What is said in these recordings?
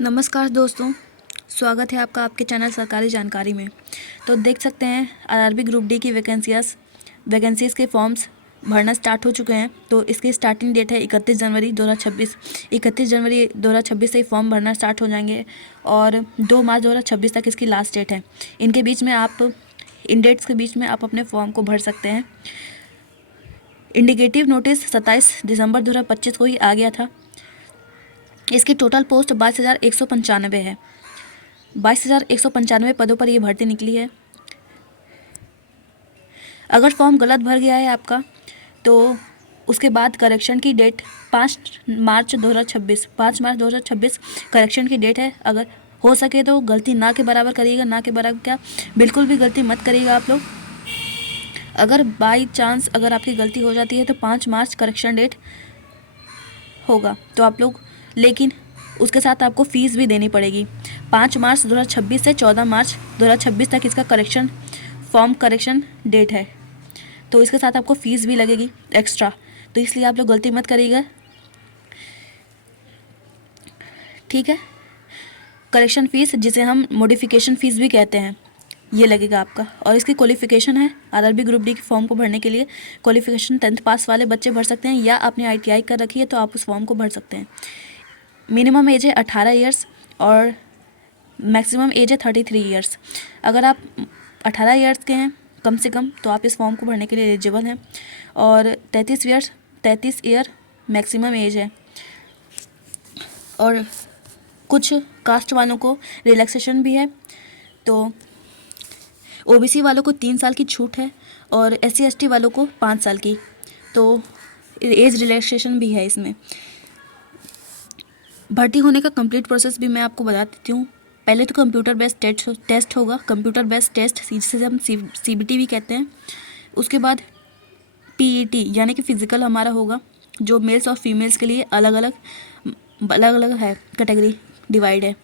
नमस्कार दोस्तों, स्वागत है आपका आपके चैनल सरकारी जानकारी में। तो देख सकते हैं आरआरबी ग्रुप डी की वैकेंसीज़ के फॉर्म्स भरना स्टार्ट हो चुके हैं। तो इसकी स्टार्टिंग डेट है 31 जनवरी 2026। 31 जनवरी 2026 से ही फॉर्म भरना स्टार्ट हो जाएंगे और 2 मार्च 2026 तक इसकी लास्ट डेट है। इनके बीच में इन डेट्स के बीच में आप अपने फॉर्म को भर सकते हैं। इंडिकेटिव नोटिस 27 दिसंबर 2025 को ही आ गया था। इसकी टोटल पोस्ट 22,195 है। 22,195 पदों पर ये भर्ती निकली है। अगर फॉर्म गलत भर गया है आपका तो उसके बाद करेक्शन की डेट 5 मार्च 2026 करेक्शन की डेट है। अगर हो सके तो गलती ना के बराबर करिएगा, ना के बराबर क्या, बिल्कुल भी गलती मत करिएगा आप लोग। अगर बाई चांस अगर आपकी गलती हो जाती है तो 5 मार्च करेक्शन डेट होगा तो आप लोग, लेकिन उसके साथ आपको फ़ीस भी देनी पड़ेगी। 5 मार्च 2026 से 14 मार्च 2026 तक इसका फॉर्म करेक्शन डेट है। तो इसके साथ आपको फ़ीस भी लगेगी एक्स्ट्रा, तो इसलिए आप लोग गलती मत करिएगा, ठीक है। करेक्शन फ़ीस, जिसे हम मॉडिफिकेशन फ़ीस भी कहते हैं, ये लगेगा आपका। और इसकी क्वालिफ़िकेशन है आरआरबी ग्रुप डी के फॉर्म को भरने के लिए क्वालिफ़िकेशन 10th पास वाले बच्चे भर सकते हैं, या आपने ITI कर रखी है तो आप उस फॉर्म को भर सकते हैं। मिनिमम एज है 18 ईयर्स और मैक्सिमम एज है 33 ईयर्स। अगर आप 18 ईयर्स के हैं कम से कम तो आप इस फॉर्म को भरने के लिए एलिजिबल हैं। और 33 ईयर मैक्सिमम एज है। और कुछ कास्ट वालों को रिलैक्सेशन भी है। तो OBC वालों को 3 साल की छूट है और SC ST वालों को 5 साल की। तो एज रिलैक्सेशन भी है इसमें। भर्ती होने का कंप्लीट प्रोसेस भी मैं आपको बता देती हूँ। पहले तो कंप्यूटर बेस्ड टेस्ट होगा, कंप्यूटर बेस्ड टेस्ट जिसे हम CBT भी कहते हैं। उसके बाद PET यानी कि फ़िज़िकल हमारा होगा, जो मेल्स और फीमेल्स के लिए अलग अलग है, कैटेगरी डिवाइड है।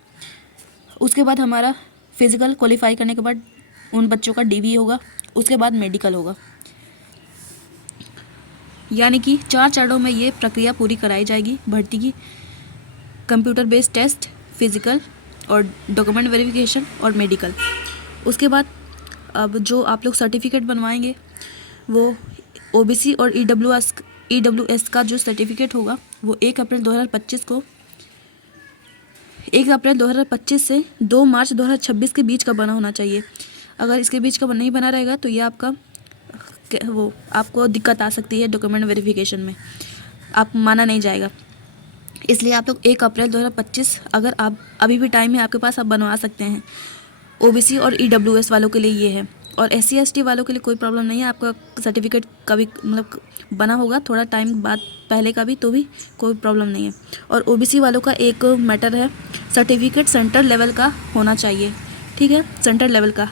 उसके बाद हमारा फ़िज़िकल क्वालिफाई करने के बाद उन बच्चों का DV होगा। उसके बाद मेडिकल होगा, यानी कि 4 चरणों में ये प्रक्रिया पूरी कराई जाएगी भर्ती की। कंप्यूटर बेस्ड टेस्ट, फिज़िकल और डॉक्यूमेंट वेरिफिकेशन और मेडिकल। उसके बाद अब जो आप लोग सर्टिफिकेट बनवाएंगे वो OBC और EWS का जो सर्टिफिकेट होगा वो 1 अप्रैल 2025 से 2 मार्च 2026 के बीच का बना होना चाहिए। अगर इसके बीच का नहीं बना रहेगा तो ये आपको दिक्कत आ सकती है डॉक्यूमेंट वेरिफिकेशन में, आप माना नहीं जाएगा। इसलिए आप लोग 1 अप्रैल 2025, अगर आप अभी भी टाइम है आपके पास, आप बनवा सकते हैं। OBC और EWS वालों के लिए ये है। और SC ST वालों के लिए कोई प्रॉब्लम नहीं है, आपका सर्टिफिकेट कभी बना होगा थोड़ा टाइम बाद पहले का भी, तो भी कोई प्रॉब्लम नहीं है। और OBC वालों का एक मैटर है, सर्टिफिकेट सेंटर लेवल का होना चाहिए, ठीक है। सेंटर लेवल का,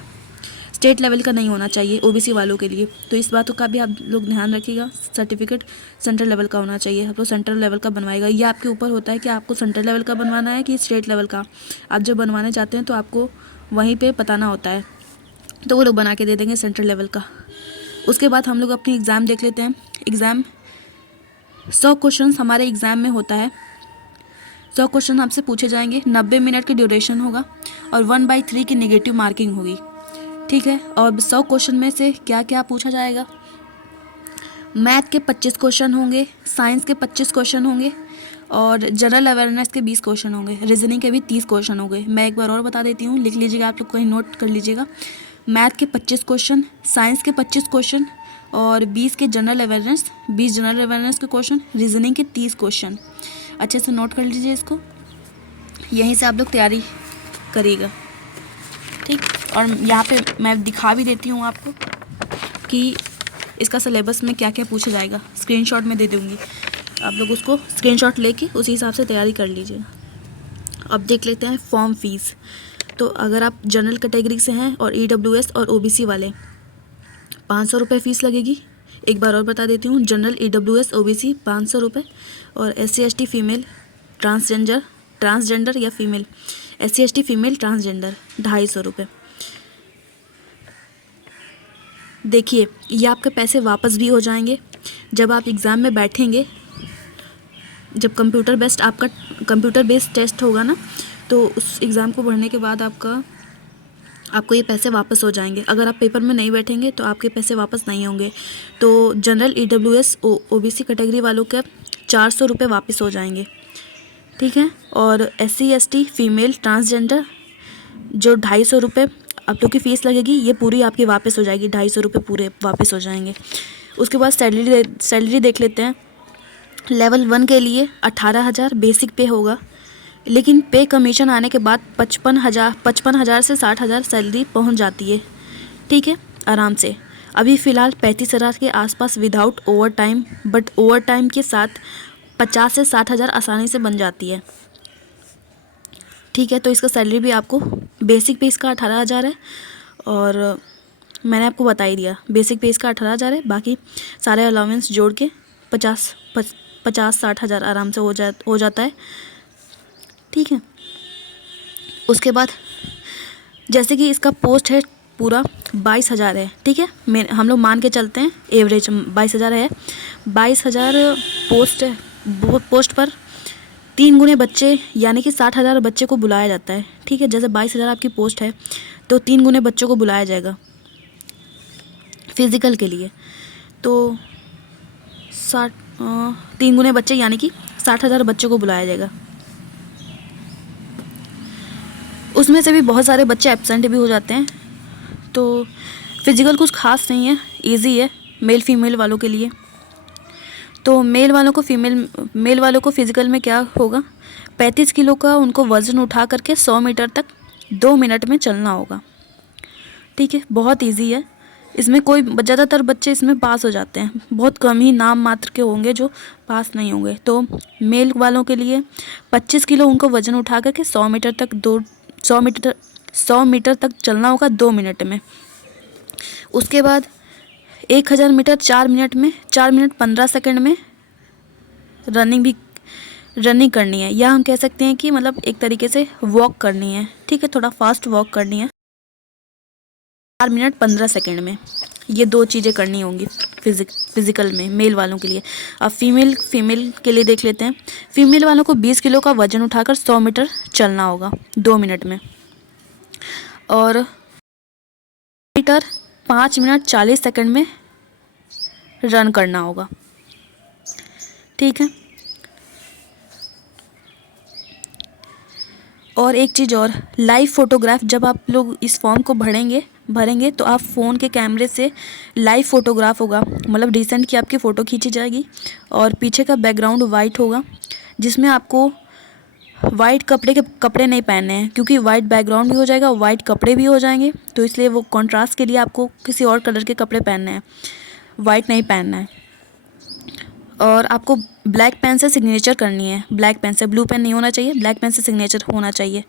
स्टेट लेवल का नहीं होना चाहिए OBC वालों के लिए। तो इस बातों का भी आप लोग ध्यान रखिएगा, सर्टिफिकेट सेंट्रल लेवल का होना चाहिए। आप लोग सेंट्रल लेवल का बनवाएगा, ये आपके ऊपर होता है कि आपको सेंट्रल लेवल का बनवाना है कि स्टेट लेवल का। आप जब बनवाने जाते हैं तो आपको वहीं पे बताना होता है, तो वो लोग बना के दे देंगे सेंट्रल लेवल का। उसके बाद हम लोग अपनी एग्ज़ाम देख लेते हैं। एग्ज़ाम 100 क्वेश्चन हमारे एग्ज़ाम में होता है। 100 क्वेश्चन आपसे पूछे जाएंगे, 90 मिनट की ड्यूरेशन होगा और 1/3 की नेगेटिव मार्किंग होगी, ठीक है। और 100 क्वेश्चन में से क्या क्या पूछा जाएगा, मैथ के 25 क्वेश्चन होंगे, साइंस के 25 क्वेश्चन होंगे और जनरल अवेयरनेस के 20 क्वेश्चन होंगे, रीजनिंग के भी 30 क्वेश्चन होंगे। मैं एक बार और बता देती हूँ, लिख लीजिएगा, आप लोग कहीं नोट कर लीजिएगा। मैथ के 25 क्वेश्चन, साइंस के 25 क्वेश्चन और 20 के जनरल अवेयरनेस के क्वेश्चन, रीजनिंग के 30 क्वेश्चन। अच्छे से नोट कर लीजिए इसको, यहीं से आप लोग तैयारी करिएगा, ठीक। और यहाँ पे मैं दिखा भी देती हूँ आपको कि इसका सिलेबस में क्या क्या पूछा जाएगा, स्क्रीनशॉट में दे दूँगी, आप लोग उसको स्क्रीनशॉट लेके उसी हिसाब से तैयारी कर लीजिए। अब देख लेते हैं फॉर्म फीस। तो अगर आप जनरल कैटेगरी से हैं और EWS और OBC वाले, 500 रुपये फ़ीस लगेगी। एक बार और बता देती हूँ, जनरल, EWS, OBC 500 रुपये और SC ST फीमेल ट्रांसजेंडर या female SC ST female transgender 250 रुपये। देखिए, ये आपके पैसे वापस भी हो जाएंगे जब आप एग्ज़ाम में बैठेंगे। जब कंप्यूटर बेस्ड टेस्ट होगा ना, तो उस एग्ज़ाम को भरने के बाद आपको ये पैसे वापस हो जाएंगे। अगर आप पेपर में नहीं बैठेंगे तो आपके पैसे वापस नहीं होंगे। तो जनरल EWS OBC कैटेगरी वालों के 400 रुपये वापस हो जाएंगे, ठीक है। और SC ST फीमेल ट्रांसजेंडर जो 250 रुपये आप लोग की फ़ीस लगेगी, ये पूरी आपकी वापस हो जाएगी, 250 रुपये पूरे वापस हो जाएंगे। उसके बाद सैलरी देख लेते हैं। लेवल 1 के लिए 18,000 बेसिक पे होगा, लेकिन पे कमीशन आने के बाद 55,000 से 60,000 सैलरी पहुंच जाती है, ठीक है, आराम से। अभी फ़िलहाल 35,000 के आसपास without over time, but over time के साथ 50 से 60,000 आसानी से बन जाती है, ठीक है। तो इसका सैलरी भी आपको बेसिक पे इसका 18,000 है, और मैंने आपको बता ही दिया बेसिक पे इसका 18,000 है, बाकी सारे अलाउंस जोड़ के 50-60,000 आराम से हो जाता है, ठीक है। उसके बाद जैसे कि इसका पोस्ट है पूरा 22,000 है, ठीक है। हम लोग मान के चलते हैं एवरेज 22,000 है। 22,000 पोस्ट पर 3 गुने बच्चे यानी कि 60,000 बच्चे को बुलाया जाता है, ठीक है। जैसे 22,000 आपकी पोस्ट है तो 3 गुने बच्चों को बुलाया जाएगा फिज़िकल के लिए। तो 3 गुने बच्चे यानी कि 60,000 बच्चों को बुलाया जाएगा। उसमें से भी बहुत सारे बच्चे एब्सेंट भी हो जाते हैं। तो फिज़िकल कुछ खास नहीं है, इजी है मेल फीमेल वालों के लिए। तो मेल वालों को फ़िज़िकल में क्या होगा, 35 किलो का उनको वज़न उठा करके 100 मीटर तक 2 मिनट में चलना होगा, ठीक है। बहुत इजी है, इसमें कोई ज़्यादातर बच्चे इसमें पास हो जाते हैं, बहुत कम ही नाम मात्र के होंगे जो पास नहीं होंगे। तो मेल वालों के लिए 25 किलो उनको वज़न उठा करके 100 मीटर तक चलना होगा 2 मिनट में। उसके बाद 1000 मीटर 4 मिनट 15 सेकंड में रनिंग करनी है, या हम कह सकते हैं कि मतलब एक तरीके से वॉक करनी है, ठीक है, थोड़ा फास्ट वॉक करनी है 4 मिनट 15 सेकंड में। ये 2 चीज़ें करनी होंगी फिज़िकल में मेल वालों के लिए। अब फीमेल के लिए देख लेते हैं। फीमेल वालों को 20 किलो का वज़न उठाकर 100 मीटर चलना होगा 2 मिनट में, और मीटर 5 मिनट 40 सेकंड में रन करना होगा, ठीक है। और एक चीज़ और, लाइव फ़ोटोग्राफ जब आप लोग इस फॉर्म को भरेंगे तो आप फ़ोन के कैमरे से लाइव फ़ोटोग्राफ होगा, मतलब रिसेंट की आपकी फ़ोटो खींची जाएगी, और पीछे का बैकग्राउंड वाइट होगा, जिसमें आपको वाइट कपड़े नहीं पहनने हैं, क्योंकि वाइट बैकग्राउंड भी हो जाएगा, वाइट कपड़े भी हो जाएंगे, तो इसलिए वो कॉन्ट्रास्ट के लिए आपको किसी और कलर के कपड़े पहनने हैं, वाइट नहीं पहनना है। और आपको ब्लैक पेन से सिग्नेचर करनी है, ब्लैक पेन से, ब्लू पेन नहीं होना चाहिए, ब्लैक पेन से सिग्नेचर होना चाहिए।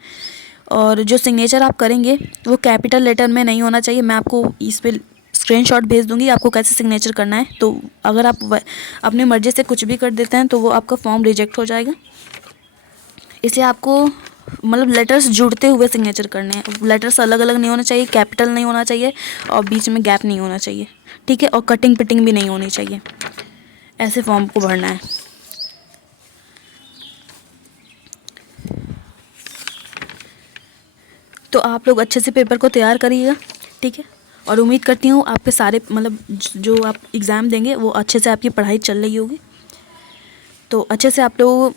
और जो सिग्नेचर आप करेंगे वो कैपिटल लेटर में नहीं होना चाहिए। मैं आपको इस पर स्क्रीनशॉट भेज दूंगी आपको कैसे सिग्नेचर करना है। तो अगर आप अपनी मर्ज़ी से कुछ भी कर देते हैं तो वो आपका फॉर्म रिजेक्ट हो जाएगा। इसलिए आपको मतलब लेटर्स जुड़ते हुए सिग्नेचर करने हैं, लेटर्स अलग अलग नहीं होना चाहिए, कैपिटल नहीं होना चाहिए, और बीच में गैप नहीं होना चाहिए, ठीक है। और कटिंग पिटिंग भी नहीं होनी चाहिए। ऐसे फॉर्म को भरना है। तो आप लोग अच्छे से पेपर को तैयार करिएगा, ठीक है। और उम्मीद करती हूँ आपके सारे मतलब जो आप एग्ज़ाम देंगे वो अच्छे से आपकी पढ़ाई चल रही होगी। तो अच्छे से आप लोग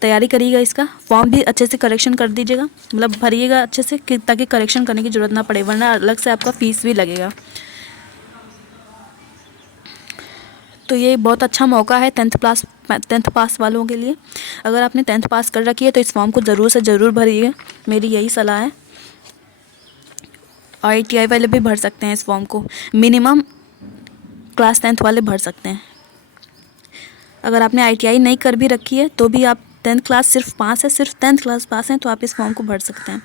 तैयारी करिएगा, इसका फॉर्म भी अच्छे से करेक्शन कर दीजिएगा, मतलब भरिएगा अच्छे से ताकि करेक्शन करने की ज़रूरत ना पड़े, वरना अलग से आपका फ़ीस भी लगेगा। तो ये बहुत अच्छा मौका है 10th पास वालों के लिए। अगर आपने 10th पास कर रखी है तो इस फॉर्म को ज़रूर से ज़रूर भरिएगा, मेरी यही सलाह है। ITI वाले भी भर सकते हैं इस फॉर्म को, मिनिमम क्लास 10th वाले भर सकते हैं। अगर आपने ITI नहीं कर भी रखी है तो भी आप 10th क्लास सिर्फ 10th क्लास पास हैं तो आप इस फॉर्म को भर सकते हैं।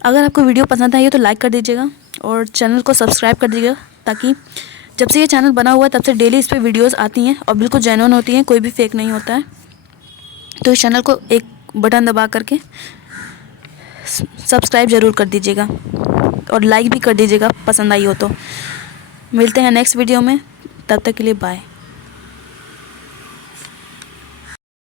अगर आपको वीडियो पसंद आई है तो लाइक कर दीजिएगा और चैनल को सब्सक्राइब कर दीजिएगा, ताकि जब से ये चैनल बना हुआ है तब से डेली इस पर वीडियोस आती हैं और बिल्कुल जेन्युइन होती हैं, कोई भी फेक नहीं होता है। तो इस चैनल को एक बटन दबा करके सब्सक्राइब ज़रूर कर दीजिएगा और लाइक भी कर दीजिएगा पसंद आई हो तो। मिलते हैं नेक्स्ट वीडियो में, तब तक के लिए बाय।